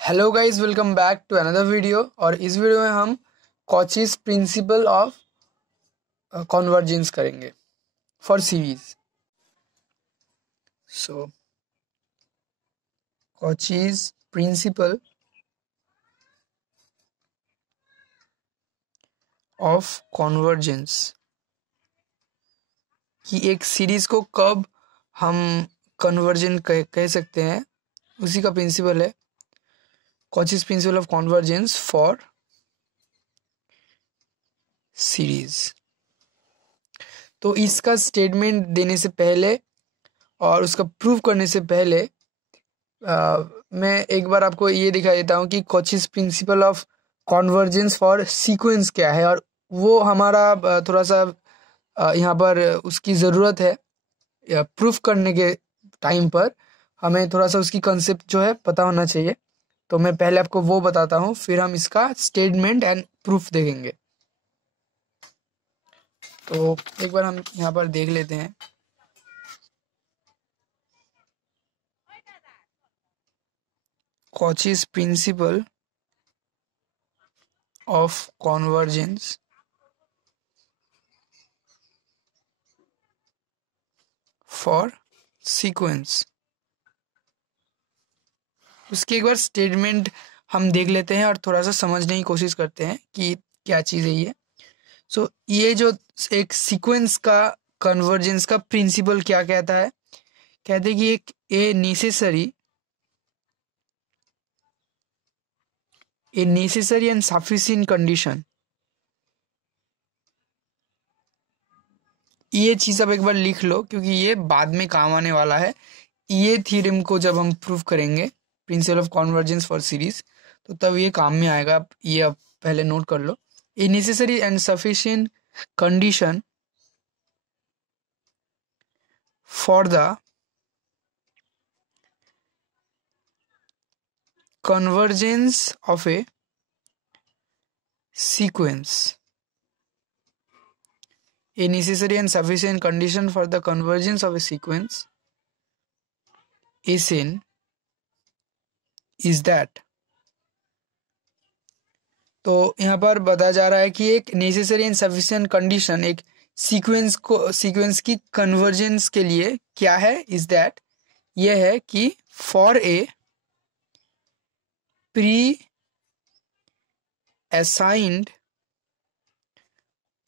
Hello guys, welcome back to another video. और इस video में हम कॉचीज प्रिंसिपल ऑफ कन्वर्जेंस करेंगे for series. So Cauchy's principle of convergence कि एक सीरीज को कब हम कन्वर्जन कह सकते हैं, उसी का प्रिंसिपल है Cauchy's principle of convergence for series. तो इसका स्टेटमेंट देने से पहले और उसका प्रूव करने से पहले मैं एक बार आपको ये दिखा देता हूँ कि Cauchy's principle of convergence for sequence क्या है। और वो हमारा थोड़ा सा यहाँ पर उसकी ज़रूरत है प्रूफ करने के टाइम पर। हमें थोड़ा सा उसकी कॉन्सेप्ट जो है पता होना चाहिए। तो मैं पहले आपको वो बताता हूँ, फिर हम इसका स्टेटमेंट एंड प्रूफ देखेंगे। तो एक बार हम यहाँ पर देख लेते हैं। Cauchy's principle of convergence for sequence। उसके एक बार स्टेटमेंट हम देख लेते हैं और थोड़ा सा समझने की कोशिश करते हैं कि क्या चीज़ है ये। सो ये जो एक सीक्वेंस का कन्वर्जेंस का प्रिंसिपल क्या कहता है, कहते हैं कि एक ए नेसेसरी एंड सफिशिएंट कंडीशन। ये चीज़ अब एक बार लिख लो क्योंकि ये बाद में काम आने वाला है। ये थ्योरम को जब हम प्रूव करेंगे principal of convergence for series, तो तब ये काम में आएगा। ये अब पहले नोट कर लो। A necessary and sufficient condition for the convergence of a sequence। A necessary and sufficient condition for the convergence of a sequence Sn is that। तो यहाँ पर बताया जा रहा है कि एक नेसेसरी एंड सफिशिएंट कंडीशन एक सीक्वेंस की कन्वर्जेंस के लिए क्या है, इज दैट यह है कि for a pre-assigned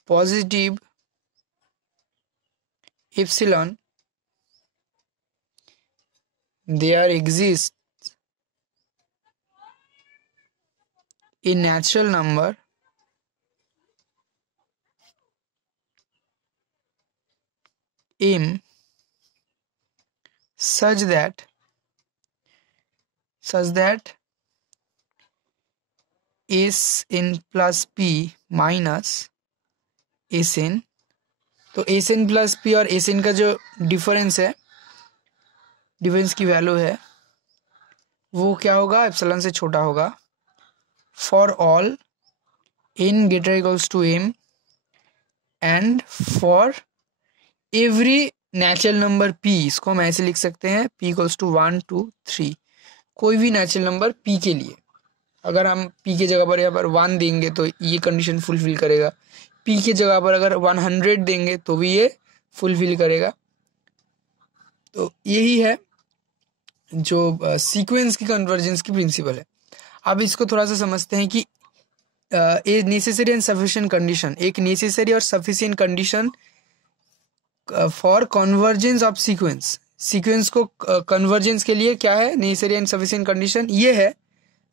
positive epsilon there exists a natural number m such that Sn plus p minus Sn। तो Sn प्लस p और Sn का जो डिफरेंस की वैल्यू है वो क्या होगा, एप्सिलॉन से छोटा होगा। For all n greater equals to m and for every natural number p, इसको हम ऐसे लिख सकते हैं p इक्वल्स टू 1 2 3। कोई भी नेचुरल नंबर p के लिए अगर हम p की जगह पर यहाँ पर 1 देंगे तो ये कंडीशन फुलफिल करेगा। p की जगह पर अगर 100 देंगे तो भी ये फुलफिल करेगा। तो यही है जो सीक्वेंस की कन्वर्जेंस की प्रिंसिपल है। अब इसको थोड़ा सा समझते हैं कि ए नेसेसरी एंड सफिशिएंट कंडीशन, एक नेसेसरी और sufficient condition for convergence of sequence को कन्वर्जेंस के लिए क्या है, नेसेसरी एंड सफिशिएंट कंडीशन ये है।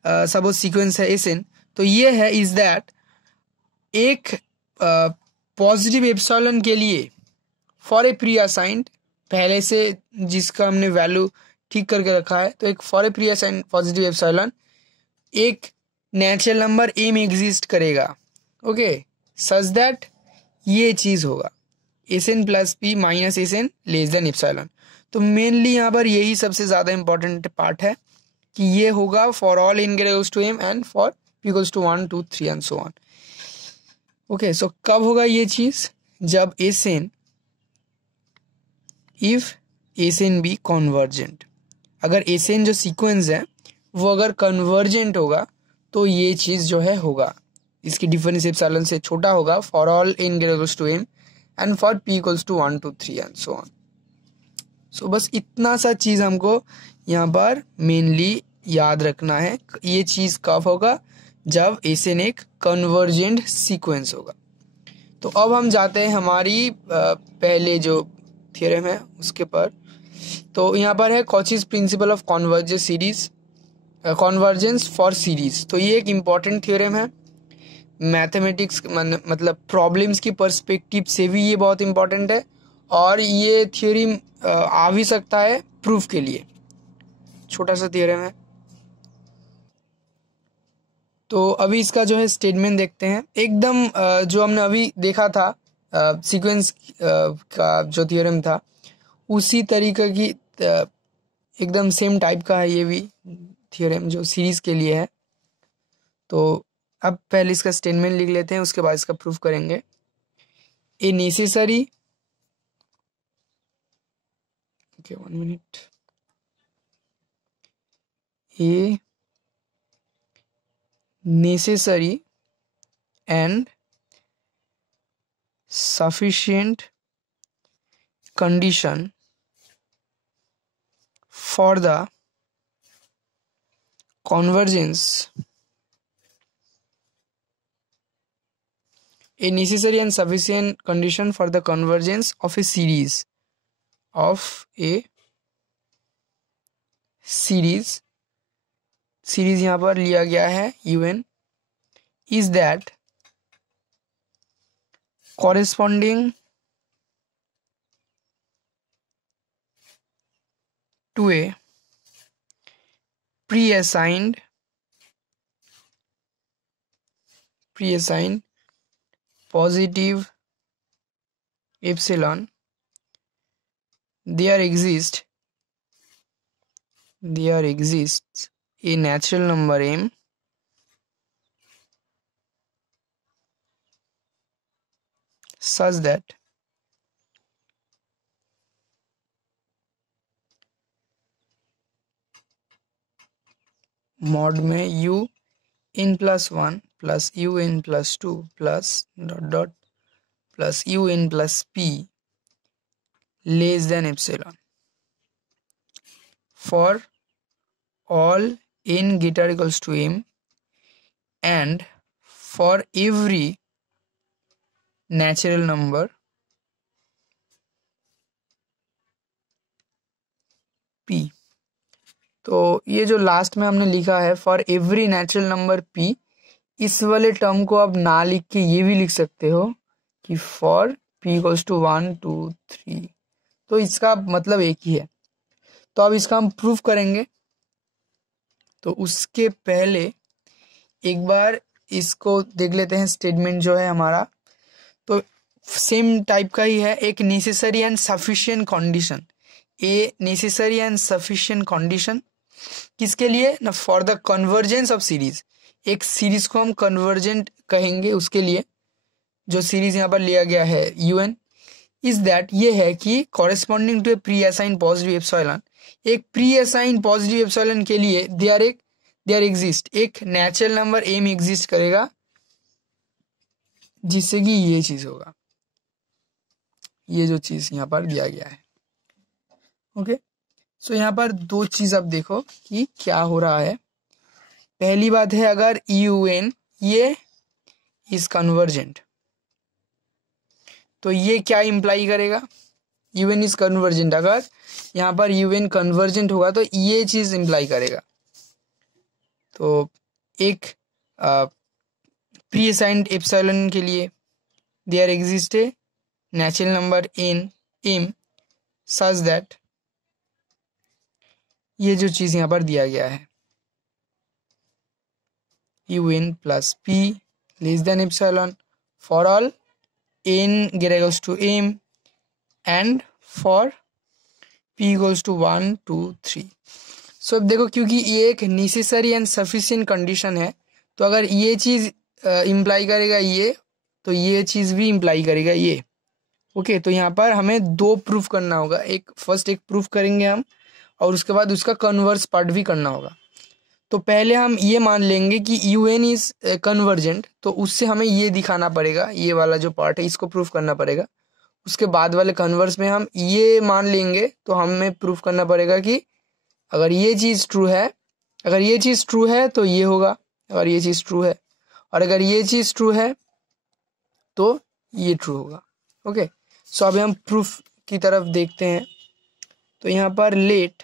सपोज सीक्वेंस है Sn, तो ये है इज दैट एक पॉजिटिव एप्सिलॉन के लिए फॉर ए प्री असाइंड, पहले से जिसका हमने वैल्यू ठीक करके रखा है, तो एक for a pre assigned positive epsilon एक नेचुरल नंबर m एग्जिस्ट करेगा। ओके, सच दैट ये चीज होगा Sn plus p minus Sn less than epsilon. तो मेनली यहाँ पर यही सबसे ज्यादा इंपॉर्टेंट पार्ट है कि ये होगा for all n equals to m and for p equals to 1 2 3 and so on. Okay, so कब होगा ये चीज, जब Sn if S N be convergent. अगर एस एन जो सीक्वेंस है वो अगर कन्वर्जेंट होगा तो ये चीज़ जो है होगा, इसकी डिफरेंस एप्सिलॉन से छोटा होगा for all n greater to m and for p equals to 1 to 3 and so on. So बस इतना सा चीज़ हमको यहाँ पर मेनली याद रखना है। ये चीज़ कब होगा? जब एस एन एक कन्वर्जेंट सीक्वेंस होगा। तो अब हम जाते हैं हमारी पहले जो थ्योरम है उसके पर। तो यहाँ पर है Cauchy's principle of convergence series, convergence for series. तो ये एक इम्पॉर्टेंट थ्योरम है मैथमेटिक्स, मतलब प्रॉब्लम्स की पर्सपेक्टिव से भी ये बहुत इम्पॉर्टेंट है, और ये थ्योरी आ भी सकता है प्रूफ के लिए। छोटा सा थ्योरम है। तो अभी इसका जो है स्टेटमेंट देखते हैं। एकदम जो हमने अभी देखा था सीक्वेंस का जो थ्योरम था उसी तरीके की एकदम सेम टाइप का है ये भी थ्योरम जो सीरीज के लिए है। तो अब पहले इसका स्टेटमेंट लिख लेते हैं, उसके बाद इसका प्रूफ करेंगे। A necessary, okay 1 minute, A necessary and sufficient condition for the convergence, a necessary and sufficient condition for the convergence of a series series यहाँ पर लिया गया है un, is that corresponding to a pre-assigned positive epsilon, there exists a natural number m such that mod में u n plus 1 plus u n plus 2 plus dot dot plus u n plus p less than epsilon for all n greater equals to m and for every natural number p। तो ये जो last में हमने लिखा है for every natural number p, इस वाले term को आप ना लिख के ये भी लिख सकते हो कि फॉर p इक्वल्स टू 1 2 3। तो इसका मतलब एक ही है। तो अब इसका हम प्रूफ करेंगे। तो उसके पहले एक बार इसको देख लेते हैं स्टेटमेंट जो है हमारा। तो सेम टाइप का ही है, एक necessary and sufficient condition. A necessary and sufficient condition किसके लिए ना? For the convergence of series. एक सीरीज को हम कन्वर्जेंट कहेंगे उसके लिए। जो सीरीज यहाँ पर लिया गया है un इज दैट, ये है कि corresponding to a pre assign positive epsilon, एक प्री असाइन पॉजिटिव एप्सिलॉन के लिए देयर एग्जिस्ट एक नेचुरल नंबर एम एग्जिस्ट करेगा जिससे कि ये चीज होगा, ये जो चीज यहाँ पर दिया गया है। ओके, सो यहाँ पर दो चीज अब देखो कि क्या हो रहा है। पहली बात है अगर un ये इज कन्वर्जेंट तो ये क्या इंप्लाई करेगा? un is convergent. अगर यहाँ पर un कन्वर्जेंट होगा तो ये चीज इंप्लाई करेगा। तो एक प्री असाइंड एप्सिलॉन के लिए there exist a natural number n m such that, ये जो चीज यहाँ पर दिया गया है un plus p less than epsilon for all n greater equals to m and for p equals to 1 2 3। सो अब देखो क्योंकि ये एक नेसेसरी एंड सफिशिएंट कंडीशन है, तो अगर ये चीज इंप्लाई करेगा ये, तो ये चीज भी इंप्लाई करेगा ये। ओके, तो यहाँ पर हमें दो प्रूफ करना होगा, एक फर्स्ट एक प्रूफ करेंगे हम, और उसके बाद उसका कन्वर्स पार्ट भी करना होगा। तो पहले हम ये मान लेंगे कि UN इज कन्वर्जेंट, तो उससे हमें ये दिखाना पड़ेगा, ये वाला जो पार्ट है इसको प्रूफ करना पड़ेगा। उसके बाद वाले कन्वर्स में हम ये मान लेंगे, तो हमें प्रूफ करना पड़ेगा कि अगर ये चीज़ ट्रू है, अगर ये चीज़ ट्रू है तो ये होगा, अगर ये चीज़ ट्रू है, और अगर ये चीज़ ट्रू है तो ये ट्रू होगा। ओके, सो अभी हम प्रूफ की तरफ देखते हैं। तो यहाँ पर लेट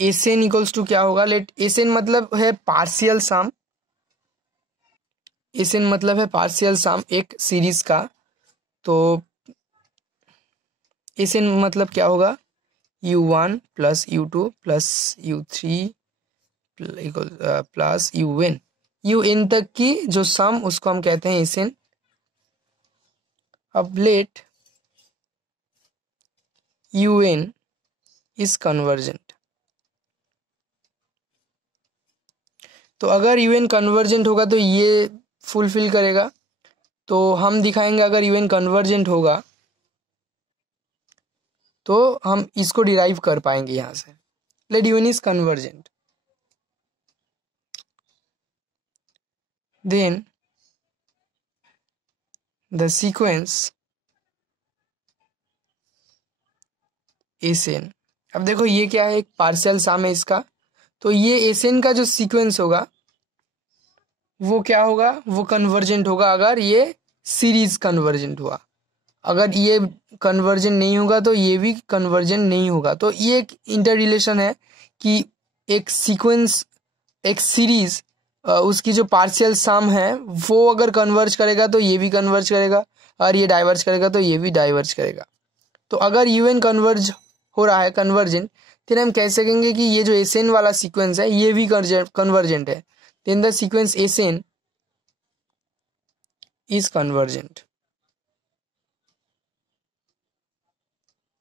एसएन इक्वल्स टू क्या होगा, लेट एसएन मतलब है पार्शियल सम, एसएन मतलब है पार्शियल सम एक सीरीज का। तो एसएन मतलब क्या होगा, U1 plus U2 plus U3 plus UN तक की जो सम उसको हम कहते हैं एसएन। अब लेट UN इज कन्वर्जेंट, तो अगर UN कन्वर्जेंट होगा तो ये फुलफिल करेगा, तो हम दिखाएंगे अगर UN कन्वर्जेंट होगा तो हम इसको डिराइव कर पाएंगे यहाँ से। Let UN is convergent, then the sequence SN. अब देखो ये क्या है, एक पार्शियल सम है इसका, तो ये एसएन का जो सीक्वेंस होगा वो क्या होगा, वो कन्वर्जेंट होगा अगर ये सीरीज कन्वर्जेंट हुआ। अगर ये कन्वर्जेंट नहीं होगा तो ये भी कन्वर्जेंट नहीं होगा। तो ये एक इंटर रिलेशन है कि एक सीक्वेंस, एक सीरीज, उसकी जो पार्शियल सम है वो अगर कन्वर्ज करेगा तो ये भी कन्वर्ज करेगा, और ये डाइवर्ज करेगा तो ये भी डाइवर्ज करेगा। तो अगर UN कन्वर्ज हो रहा है कन्वर्जेंट, फिर हम कह सकेंगे कि ये जो एसएन वाला सीक्वेंस है ये भी कन्वर्जेंट है, then the sequence SN is convergent.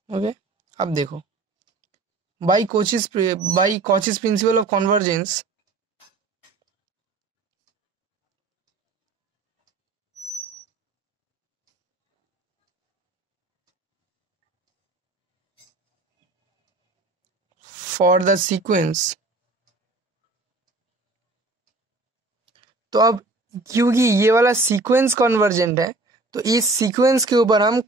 Okay, अब देखो by Cauchy's principle of convergence, for the sequence, तो अब क्योंकि ये वाला सीक्वेंस कन्वर्जेंट है तो इस सीक्वेंस के ऊपर हम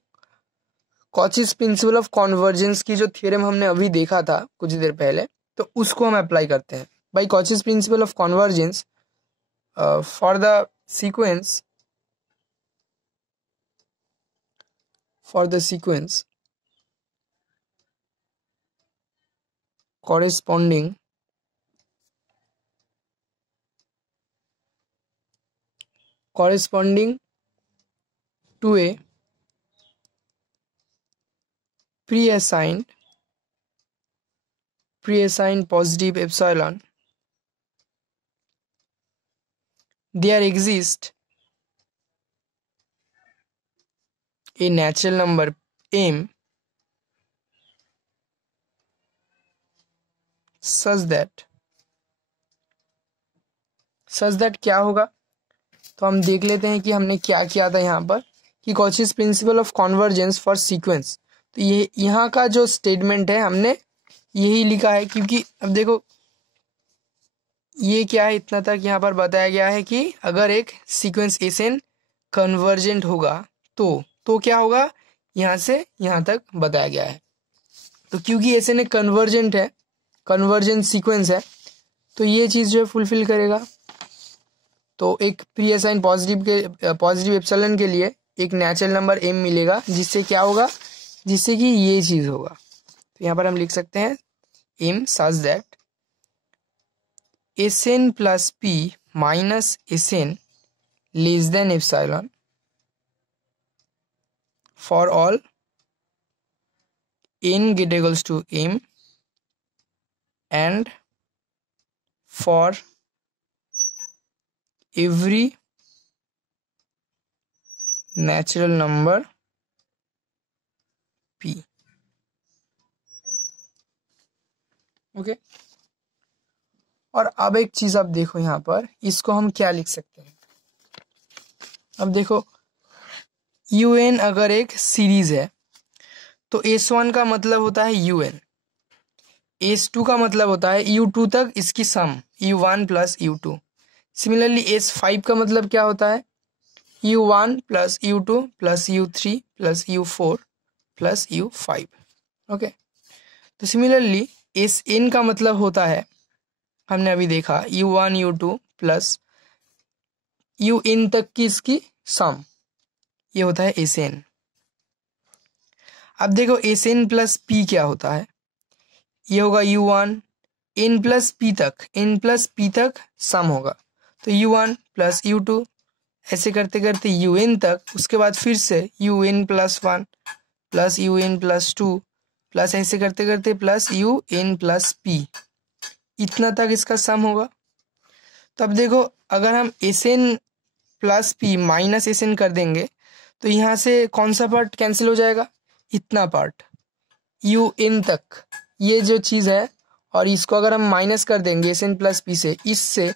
कॉचीज प्रिंसिपल ऑफ कन्वर्जेंस की जो थ्योरम हमने अभी देखा था कुछ देर पहले, तो उसको हम अप्लाई करते हैं। By Cauchy's principle of convergence for the sequence, for the sequence corresponding to a pre-assigned positive epsilon, there exists a natural number m such that क्या होगा, तो हम देख लेते हैं कि हमने क्या किया था यहाँ पर कि Cauchy's principle of convergence for sequence. तो ये यहाँ का जो स्टेटमेंट है हमने यही लिखा है, क्योंकि अब देखो ये क्या है, इतना तक यहाँ पर बताया गया है कि अगर एक सीक्वेंस एसएन कन्वर्जेंट होगा तो क्या होगा, यहाँ से यहाँ तक बताया गया है। तो क्योंकि एसएन एक कन्वर्जेंट है, कन्वर्जेंट सीक्वेंस है, तो ये चीज़ जो है फुलफिल करेगा। तो एक प्री असाइन पॉजिटिव एप्सिलॉन के लिए एक नेचुरल नंबर m मिलेगा, जिससे क्या होगा, जिससे कि ये चीज़ होगा। तो यहाँ पर हम लिख सकते हैं m such that Sn plus p minus Sn less than epsilon for all n greater equals to m and for every natural number p। Okay, और अब एक चीज आप देखो यहाँ पर, इसको हम क्या लिख सकते हैं। अब देखो UN अगर एक सीरीज है तो S1 का मतलब होता है UN, S2 का मतलब होता है U2 तक इसकी सम U1 plus U2। Similarly S5 का मतलब क्या होता है U1 plus U2 plus U3 plus U4 plus U5। Okay, तो सिमिलरली Sn का मतलब होता है, हमने अभी देखा U1 U2 प्लस UN तक की इसकी सम, ये होता है Sn। अब देखो Sn प्लस P क्या होता है, ये होगा U1 n प्लस P तक सम होगा, तो U1 प्लस U2 ऐसे करते करते UN तक, उसके बाद फिर से UN plus 1 plus UN plus 2 plus ऐसे करते करते प्लस UN प्लस P, इतना तक इसका सम होगा। तो अब देखो अगर हम Sn plus P minus Sn कर देंगे तो यहाँ से कौन सा पार्ट कैंसिल हो जाएगा, इतना पार्ट UN तक, ये जो चीज़ है, और इसको अगर हम माइनस कर देंगे Sn प्लस P से, इससे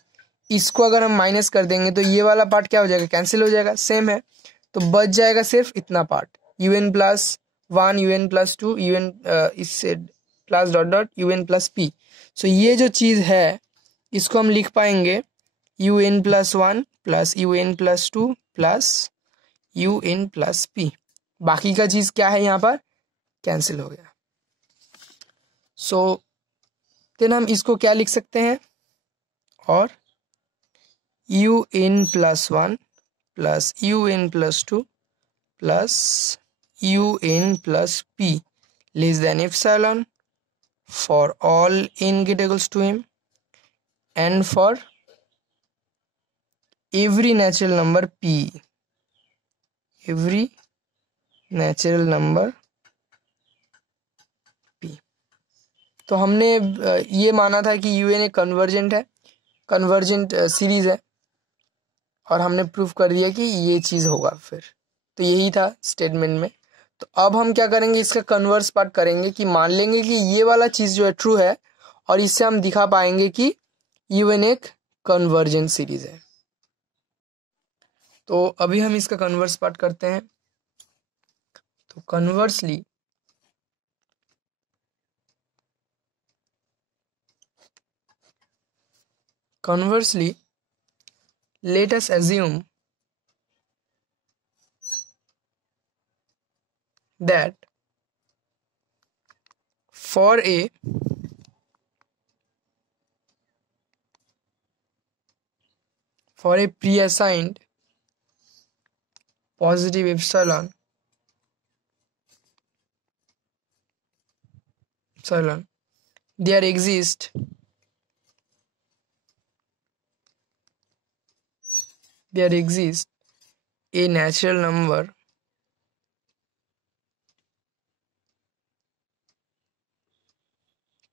इसको अगर हम माइनस कर देंगे तो ये वाला पार्ट क्या हो जाएगा, कैंसिल हो जाएगा, सेम है। तो बच जाएगा सिर्फ इतना part UN plus 1 UN plus 2 UN इससे plus dot dot UN plus P। सो ये जो चीज़ है इसको हम लिख पाएंगे UN plus 1 plus UN plus 2 plus UN plus P। बाकी का चीज़ क्या है यहाँ पर कैंसिल हो गया। सो देन हम इसको क्या लिख सकते हैं, और UN plus 1 plus UN plus 2 plus UN plus P less than epsilon for all n get equals to m and for every natural number P, every natural number P। तो हमने ये माना था कि UN एक कन्वर्जेंट सीरीज है, और हमने प्रूफ कर दिया कि ये चीज़ होगा फिर, तो यही था स्टेटमेंट में। तो अब हम क्या करेंगे, इसका कन्वर्स पार्ट करेंगे कि मान लेंगे कि ये वाला चीज़ जो है ट्रू है, और इससे हम दिखा पाएंगे कि UN एक कन्वर्जेंट सीरीज है। तो अभी हम इसका कन्वर्स पार्ट करते हैं। तो conversely let us assume that for a pre-assigned positive epsilon there exists a natural number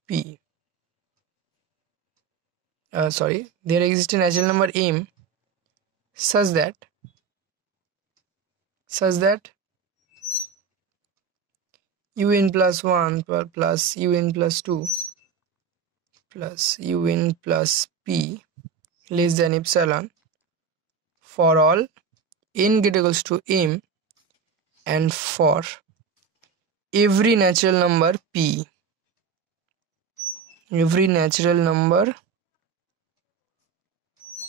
P. There exists a natural number M such that UN plus 1 plus UN plus 2 plus UN plus P less than epsilon for all n get equals to M and for every natural number P, every natural number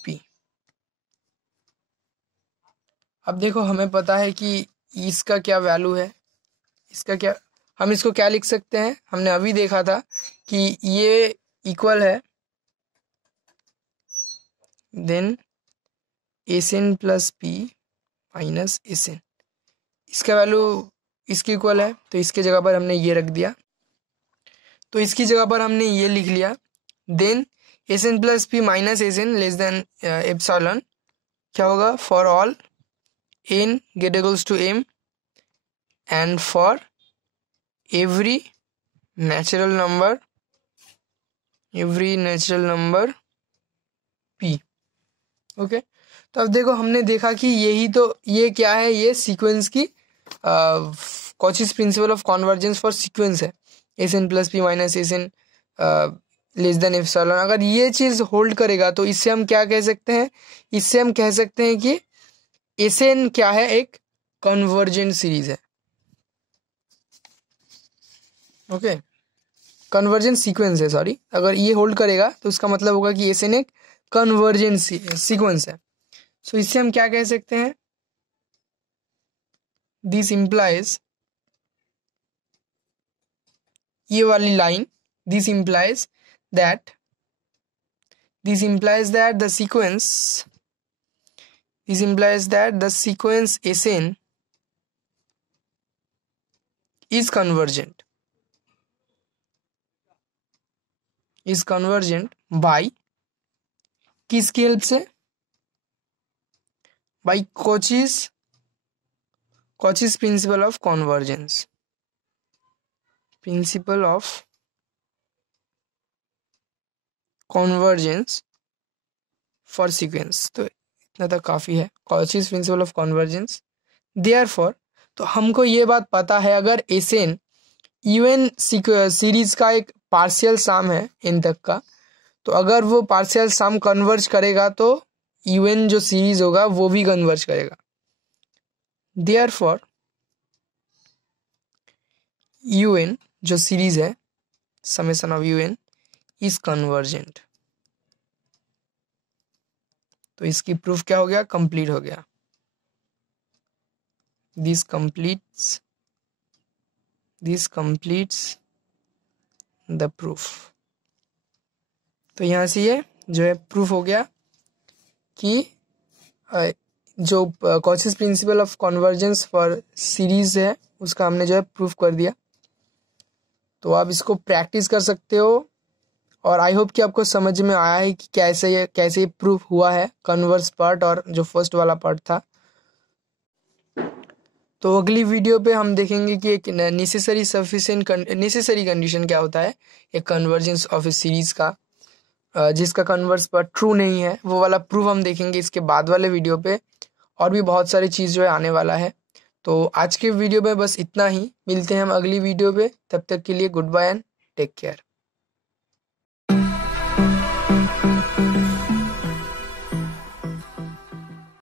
P। अब देखो हमें पता है कि इसका क्या value है, इसका क्या, हम इसको क्या लिख सकते हैं, हमने अभी देखा था कि ये इक्वल है then Sn plus P minus Sn, इसका वैल्यू इसके इक्वल है, तो इसके जगह पर हमने ये रख दिया, तो इसकी जगह पर हमने ये लिख लिया then Sn plus P minus Sn less than epsilon क्या होगा, for all n get equals to M and for every natural number P। Okay, तो अब देखो हमने देखा कि यही तो, ये क्या है, ये सीक्वेंस की Cauchy's principle of convergence for sequence है, Sn plus P minus Sn less than epsilon. अगर ये चीज़ होल्ड करेगा तो इससे हम क्या कह सकते हैं, इससे हम कह सकते हैं कि Sn क्या है, एक कन्वर्जेंट सीरीज है, ओके, कन्वर्जेंट सीक्वेंस है, सॉरी। अगर ये होल्ड करेगा तो उसका मतलब होगा कि एसएन एक कन्वर्जेंट सीक्वेंस है। सो इससे हम क्या कह सकते हैं, दिस इंप्लाइज, ये वाली line, this implies that the sequence, this implies that the sequence Sn is convergent by किसकी हेल्प से, by Cauchy's principle of convergence, for sequence. तो इतना तक काफ़ी है, Cauchy's principle of convergence. Therefore तो हमको ये बात पता है, अगर एसएन यूएन सीरीज का एक पार्शियल सम है एन तक का, तो अगर वो पार्शियल सम कन्वर्ज करेगा तो यूएन जो सीरीज होगा वो भी कन्वर्ज करेगा। देयरफॉर यूएन जो सीरीज है, summation of UN is convergent. तो इसकी प्रूफ क्या हो गया, कंप्लीट हो गया। This completes the proof. तो यहाँ से ये जो है प्रूफ हो गया कि जो Cauchy's principle of convergence for series है उसका हमने जो है प्रूफ कर दिया। तो आप इसको प्रैक्टिस कर सकते हो, और आई होप कि आपको समझ में आया है कि कैसे प्रूफ हुआ है, कन्वर्स पार्ट और जो फर्स्ट वाला पार्ट था। तो अगली वीडियो पे हम देखेंगे कि एक नेसेसरी कंडीशन क्या होता है एक कन्वर्जेंस ऑफ ए सीरीज का, जिसका कन्वर्स पार्ट ट्रू नहीं है, वो वाला प्रूफ हम देखेंगे इसके बाद वाले वीडियो पे। और भी बहुत सारी चीज़ जो है आने वाला है। तो आज के वीडियो में बस इतना ही, मिलते हैं हम अगली वीडियो पे, तब तक के लिए good bye and take care.